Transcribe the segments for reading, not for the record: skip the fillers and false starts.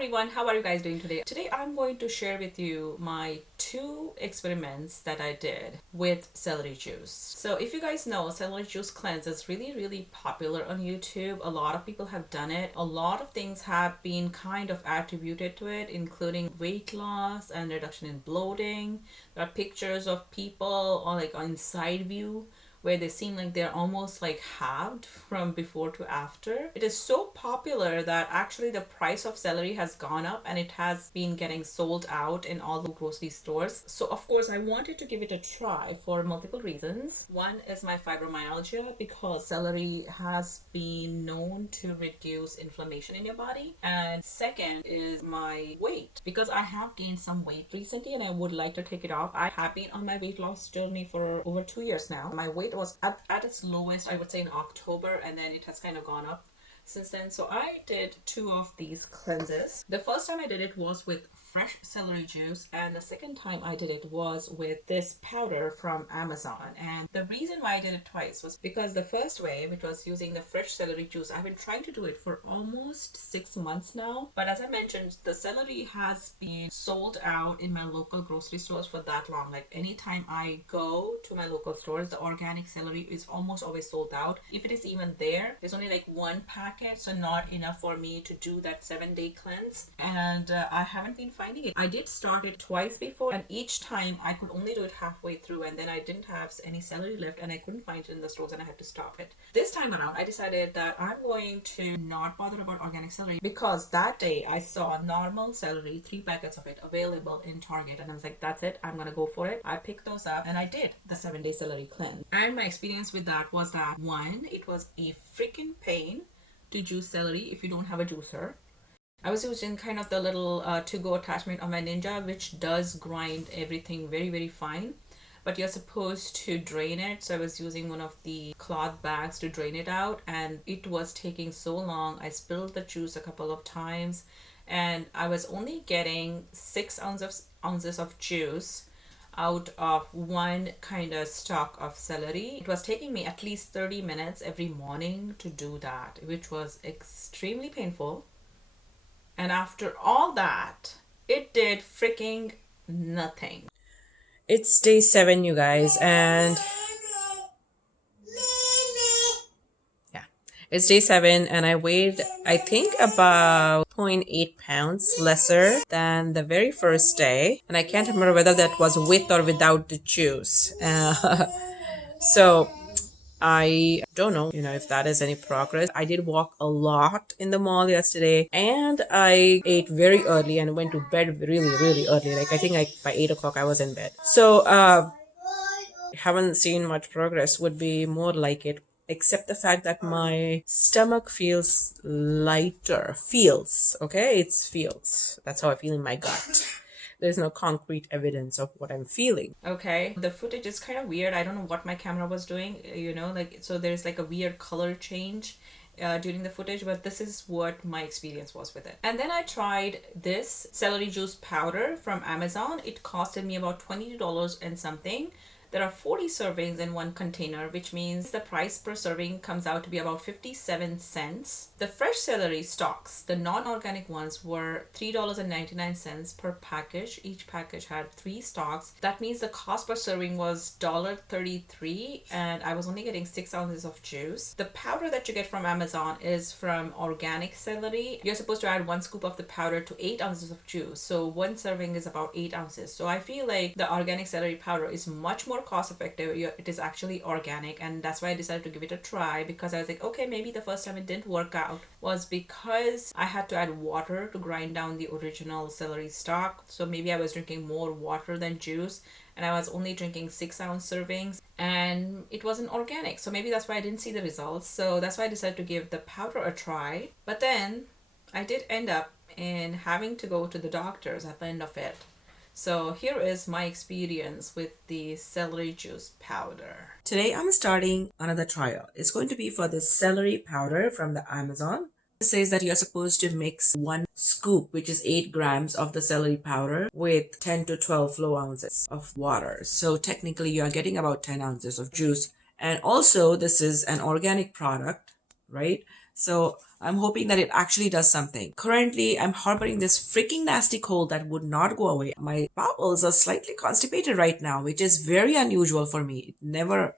everyone, how are you guys doing today? Today I'm going to share with you my 2 experiments that I did with celery juice. So if you guys know, Celery Juice Cleanse is really popular on YouTube. A lot of people have done it. A lot of things have been kind of attributed to it, including weight loss and reduction in bloating. There are pictures of people on side view where they seem like they're almost like halved from before to after. It is so popular that actually the price of celery has gone up and it has been getting sold out in all the grocery stores. So of course I wanted to give it a try for multiple reasons. One is my fibromyalgia, because celery has been known to reduce inflammation in your body. And second is my weight, because I have gained some weight recently and I would like to take it off. I have been on my weight loss journey for over 2 years now. My weight was at its lowest, I would say, in October, and then it has kind of gone up since then. So I did 2 of these cleanses. The first time I did it was with fresh celery juice, and the second time I did it was with this powder from Amazon. And the reason why I did it twice was because the first way, which was using the fresh celery juice, I've been trying to do it for almost 6 months now. But as I mentioned, the celery has been sold out in my local grocery stores for that long. Like anytime I go to my local stores, the organic celery is almost always sold out. If it is even there, there's only like 1 packet, so not enough for me to do that 7-day cleanse. And I haven't been finding it. I did start it twice before, and each time I could only do it halfway through, and then I didn't have any celery left and I couldn't find it in the stores and I had to stop it. This time around I decided that I'm going to not bother about organic celery, because that day I saw normal celery, 3 packets of it available in Target, and I was like, that's it, I'm gonna go for it. I picked those up and I did the 7-day celery cleanse. And my experience with that was that, one, it was a freaking pain to juice celery if you don't have a juicer. I was using kind of the little to-go attachment on my Ninja, which does grind everything very fine, but you're supposed to drain it. So I was using one of the cloth bags to drain it out, and it was taking so long. I spilled the juice a couple of times, and I was only getting 6 ounces of juice out of 1 kind of stalk of celery. It was taking me at least 30 minutes every morning to do that, which was extremely painful. And after all that, it did freaking nothing. It's day 7, you guys, and yeah, it's day 7, and I weighed, I think, about 0.8 pounds lesser than the very first day. And I can't remember whether that was with or without the juice. So I don't know, if that is any progress. I did walk a lot in the mall yesterday, and I ate very early and went to bed really early. Like I think by 8 o'clock I was in bed. So haven't seen much progress, would be more like it, except the fact that my stomach feels lighter. Feels. That's how I feel in my gut. There's no concrete evidence of what I'm feeling. Okay, the footage is kind of weird. I don't know what my camera was doing, so there's like a weird color change during the footage, but this is what my experience was with it. And then I tried this celery juice powder from Amazon. It costed me about $22 and something. There are 40 servings in 1 container, which means the price per serving comes out to be about 57 cents. The fresh celery stalks, the non-organic ones, were $3.99 per package. Each package had 3 stalks. That means the cost per serving was $1.33, and I was only getting 6 ounces of juice. The powder that you get from Amazon is from organic celery. You're supposed to add 1 scoop of the powder to 8 ounces of juice. So 1 serving is about 8 ounces. So I feel like the organic celery powder is much more cost effective. It is actually organic, and that's why I decided to give it a try, because I was like, okay, maybe the first time it didn't work out was because I had to add water to grind down the original celery stalk. So maybe I was drinking more water than juice, and I was only drinking 6-ounce servings, and it wasn't organic. So maybe that's why I didn't see the results. So that's why I decided to give the powder a try. But then I did end up in having to go to the doctors at the end of it. So here is my experience with the celery juice powder. Today I'm starting another trial. It's going to be for the celery powder from the Amazon. It says that you're supposed to mix 1 scoop, which is 8 grams of the celery powder, with 10 to 12 flow ounces of water. So technically you're getting about 10 ounces of juice. And also this is an organic product, right? So I'm hoping that it actually does something. Currently, I'm harboring this freaking nasty cold that would not go away. My bowels are slightly constipated right now, which is very unusual for me. It never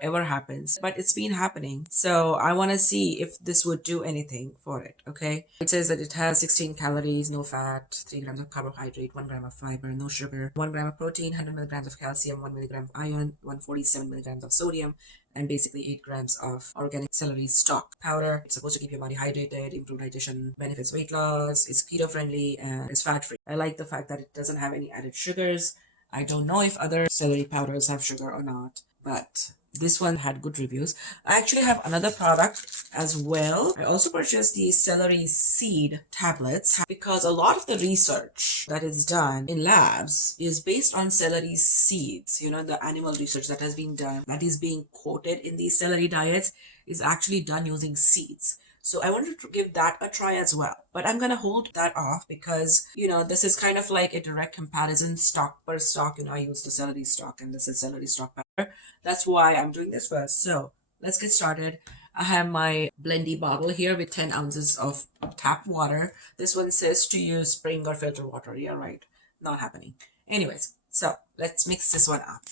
ever happens, but it's been happening. So I want to see if this would do anything for it. Okay. It says that it has 16 calories, no fat, 3 grams of carbohydrate, 1 gram of fiber, no sugar, 1 gram of protein, 100 milligrams of calcium, 1 milligram of iron, 147 milligrams of sodium, and basically 8 grams of organic celery stalk powder. It's supposed to keep your body hydrated, improve digestion, benefits weight loss, it's keto friendly, and it's fat free. I like the fact that it doesn't have any added sugars. I don't know if other celery powders have sugar or not, but this one had good reviews. I actually have another product as well. I also purchased the celery seed tablets because a lot of the research that is done in labs is based on celery seeds. You know, the animal research that has been done, that is being quoted in these celery diets, is actually done using seeds. So I wanted to give that a try as well. But I'm going to hold that off because, you know, this is kind of like a direct comparison stock per stock. You know, I use the celery stock and this is celery stock powder. That's why I'm doing this first. So let's get started. I have my blendy bottle here with 10 ounces of tap water. This one says to use spring or filter water. Yeah, right. Not happening. Anyways, so let's mix this one up.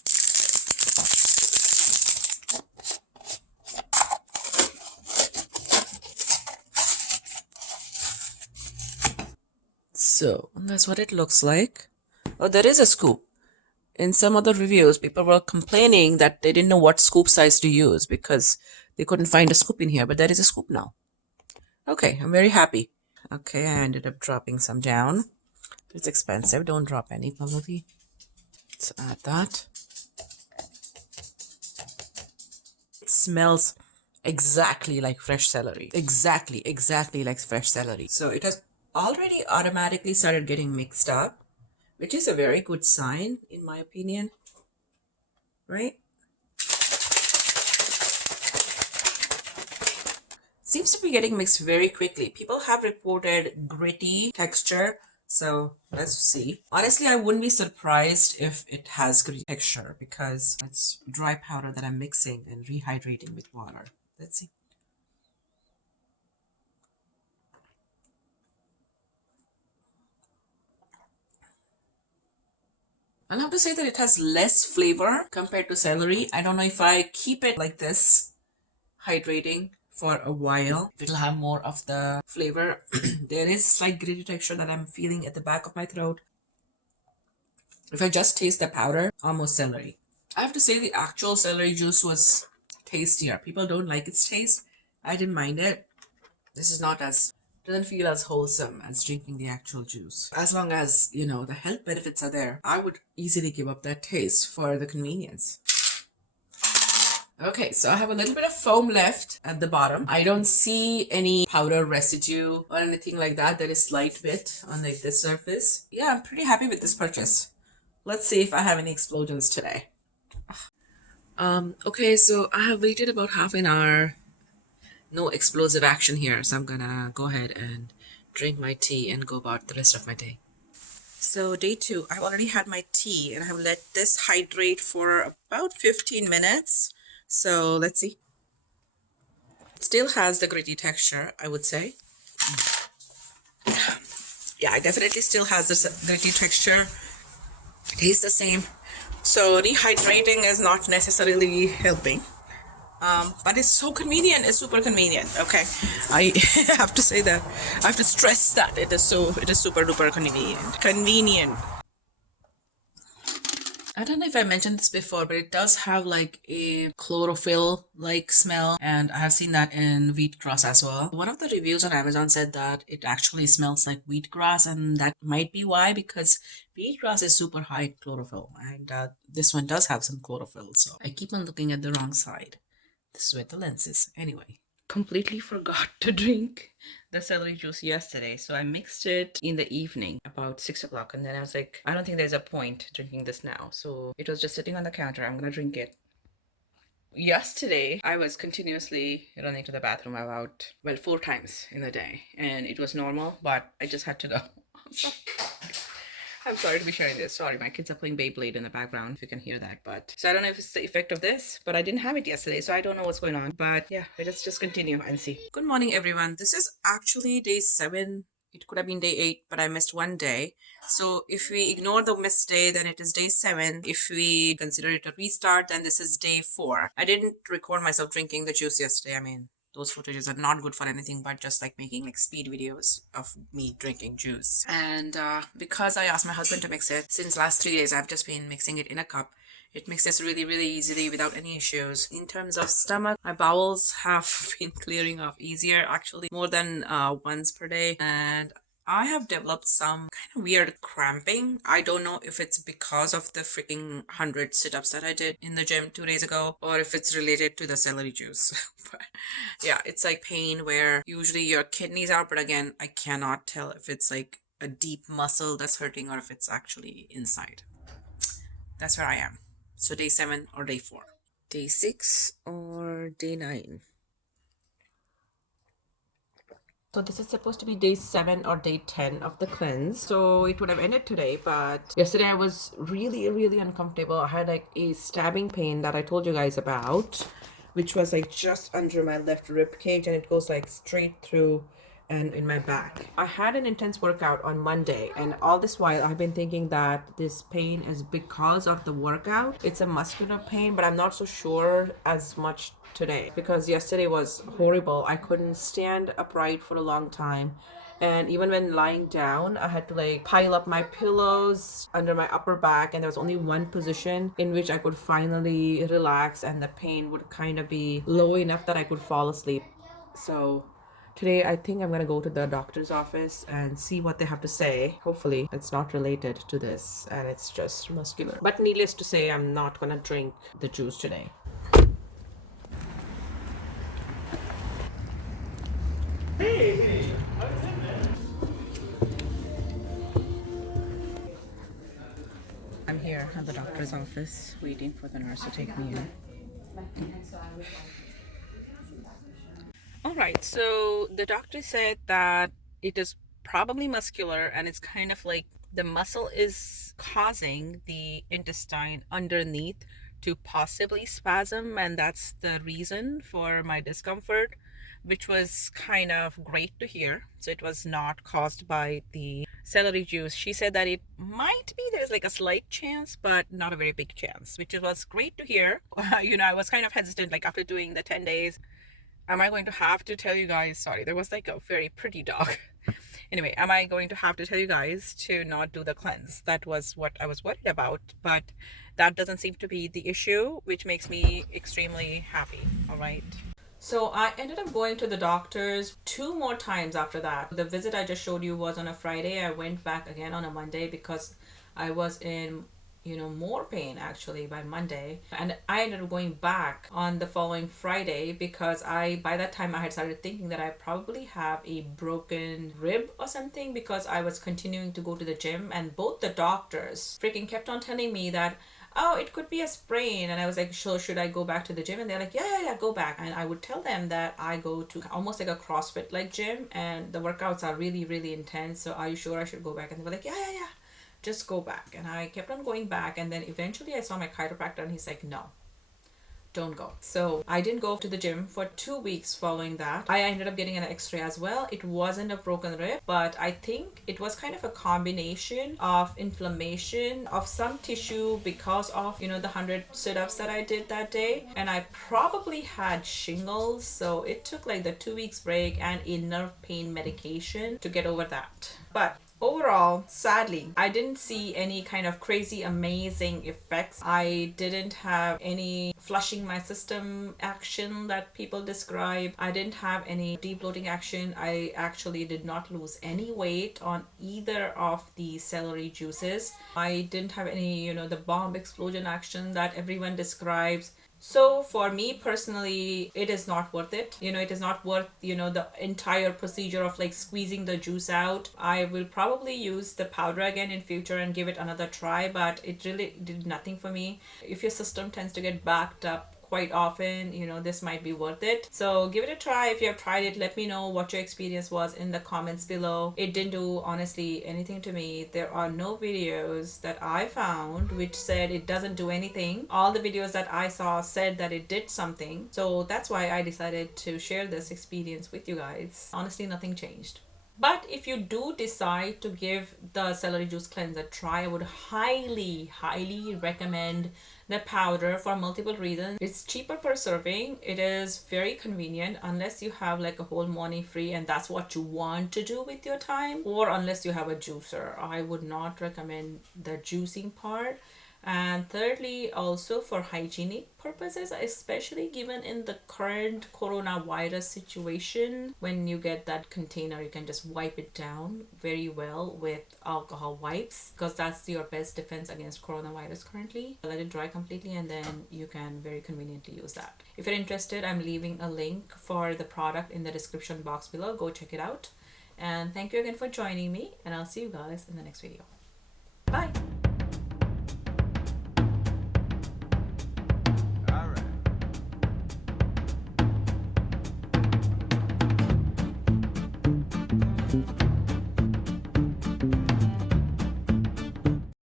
So that's what it looks like. Oh, there is a scoop. In some other reviews, people were complaining that they didn't know what scoop size to use because they couldn't find a scoop in here, but there is a scoop now. Okay, I'm very happy. Okay, I ended up dropping some down. It's expensive. Don't drop any, probably. Let's add that. It smells exactly like fresh celery. Exactly like fresh celery. So it has already automatically started getting mixed up, which is a very good sign, in my opinion. Right? Seems to be getting mixed very quickly. People have reported gritty texture. So let's see. Honestly, I wouldn't be surprised if it has gritty texture because it's dry powder that I'm mixing and rehydrating with water. Let's see. I'll have to say that it has less flavor compared to celery. I don't know if I keep it like this, hydrating for a while, it'll have more of the flavor. There is slight gritty texture that I'm feeling at the back of my throat. If I just taste the powder, almost celery. I have to say the actual celery juice was tastier. People don't like its taste. I didn't mind it. This is not as, doesn't feel as wholesome as drinking the actual juice. As long as, you know, the health benefits are there, I would easily give up that taste for the convenience. Okay, so I have a little bit of foam left at the bottom. I don't see any powder residue or anything like that. There is slight bit on like this surface. Yeah, I'm pretty happy with this purchase. Let's see if I have any explosions today. Okay, so I have waited about half an hour. No explosive action here, so I'm gonna go ahead and drink my tea and go about the rest of my day. So day 2, I've already had my tea and I have let this hydrate for about 15 minutes. So let's see. It still has the gritty texture, I would say. Yeah, it definitely still has this gritty texture. It tastes the same. So rehydrating is not necessarily helping. But it's so convenient. It's super convenient. Okay, I have to say that. I have to stress that it is super duper convenient. I don't know if I mentioned this before, but it does have like a chlorophyll like smell, and I have seen that in wheatgrass as well. One of the reviews on Amazon said that it actually smells like wheatgrass, and that might be why, because wheatgrass is super high in chlorophyll, and this one does have some chlorophyll, so I keep on looking at the wrong side. This is where the lens is. Anyway, completely forgot to drink the celery juice yesterday, so I mixed it in the evening about 6 o'clock, and then I was like, I don't think there's a point drinking this now, so it was just sitting on the counter. I'm gonna drink it. Yesterday, I was continuously running to the bathroom about, well, 4 times in a day, and it was normal, but I just had to go. I'm sorry to be sharing this. Sorry, my kids are playing Beyblade in the background, if you can hear that. But so I don't know if it's the effect of this, but I didn't have it yesterday, so I don't know what's going on. But yeah, let's just continue and see. Good morning, everyone. This is actually day 7. It could have been day 8, but I missed one day. So if we ignore the missed day, then it is day 7. If we consider it a restart, then this is day 4. I didn't record myself drinking the juice yesterday. I mean, those footages are not good for anything but just like making like speed videos of me drinking juice. And because I asked my husband to mix it, since last 3 days I've just been mixing it in a cup. It mixes really, really easily without any issues. In terms of stomach, my bowels have been clearing off easier, actually more than once per day. And I have developed some kind of weird cramping. I don't know if it's because of the freaking 100 sit-ups that I did in the gym 2 days ago, or if it's related to the celery juice. But yeah, it's like pain where usually your kidneys are, but again, I cannot tell if it's like a deep muscle that's hurting or if it's actually inside. That's where I am. So day 7 or day 4? Day 6 or day 9? So this is supposed to be day 7 or day 10 of the cleanse. So it would have ended today, but yesterday I was really, really uncomfortable. I had like a stabbing pain that I told you guys about, which was like just under my left rib cage, and it goes like straight through and in my back. I had an intense workout on Monday, and all this while I've been thinking that this pain is because of the workout. It's a muscular pain, but I'm not so sure as much today because yesterday was horrible. I couldn't stand upright for a long time, and even when lying down I had to like pile up my pillows under my upper back, and there was only one position in which I could finally relax and the pain would kind of be low enough that I could fall asleep. So today I think I'm gonna go to the doctor's office and see what they have to say. Hopefully it's not related to this and it's just muscular, but needless to say, I'm not gonna drink the juice today. Hey, how's it, man? I'm here at the doctor's office waiting for the nurse to take me in. All right, so the doctor said that it is probably muscular, and it's kind of like the muscle is causing the intestine underneath to possibly spasm, and that's the reason for my discomfort, which was kind of great to hear. So it was not caused by the celery juice. She said that it might be, there's like a slight chance, but not a very big chance, which was great to hear. I was kind of hesitant, like after doing the 10 days, am I going to have to tell you guys, sorry, there was like a very pretty dog. Anyway, am I going to have to tell you guys to not do the cleanse? That was what I was worried about, but that doesn't seem to be the issue, which makes me extremely happy. All right. So I ended up going to the doctor's 2 more times after that. The visit I just showed you was on a Friday. I went back again on a Monday because I was in more pain actually by Monday, and I ended up going back on the following Friday because by that time I had started thinking that I probably have a broken rib or something, because I was continuing to go to the gym, and both the doctors freaking kept on telling me that, oh, it could be a sprain. And I was like, so should I go back to the gym? And they're like, yeah, go back. And I would tell them that I go to almost like a CrossFit like gym, and the workouts are really, really intense, so are you sure I should go back? And they were like, yeah, just go back. And I kept on going back, and then eventually I saw my chiropractor, and he's like, no, don't go. So I didn't go to the gym for 2 weeks following that. I ended up getting an x-ray as well. It wasn't a broken rib, but I think it was kind of a combination of inflammation of some tissue because of the 100 sit-ups that I did that day, and I probably had shingles. So it took like the 2 weeks break and a nerve pain medication to get over that. But overall, sadly, I didn't see any kind of crazy amazing effects. I didn't have any flushing my system action that people describe. I didn't have any debloating action. I actually did not lose any weight on either of the celery juices. I didn't have any, the bomb explosion action that everyone describes. So for me personally, it is not worth it. It is not worth, the entire procedure of like squeezing the juice out. I will probably use the powder again in future and give it another try, but it really did nothing for me. If your system tends to get backed up quite often, you know, this might be worth it. So give it a try. If you have tried it, let me know what your experience was in the comments below. It didn't do honestly anything to me. There are no videos that I found which said it doesn't do anything. All the videos that I saw said that it did something. So that's why I decided to share this experience with you guys. Honestly, nothing changed. But if you do decide to give the celery juice cleanse a try, I would highly recommend the powder for multiple reasons. It's cheaper per serving. It is very convenient unless you have like a whole morning free and that's what you want to do with your time, or unless you have a juicer. I would not recommend the juicing part. And thirdly, also for hygienic purposes, especially given in the current coronavirus situation, when you get that container, you can just wipe it down very well with alcohol wipes, because that's your best defense against coronavirus currently. Let it dry completely and then you can very conveniently use that. If you're interested, I'm leaving a link for the product in the description box below. Go check it out. And thank you again for joining me, and I'll see you guys in the next video. Bye.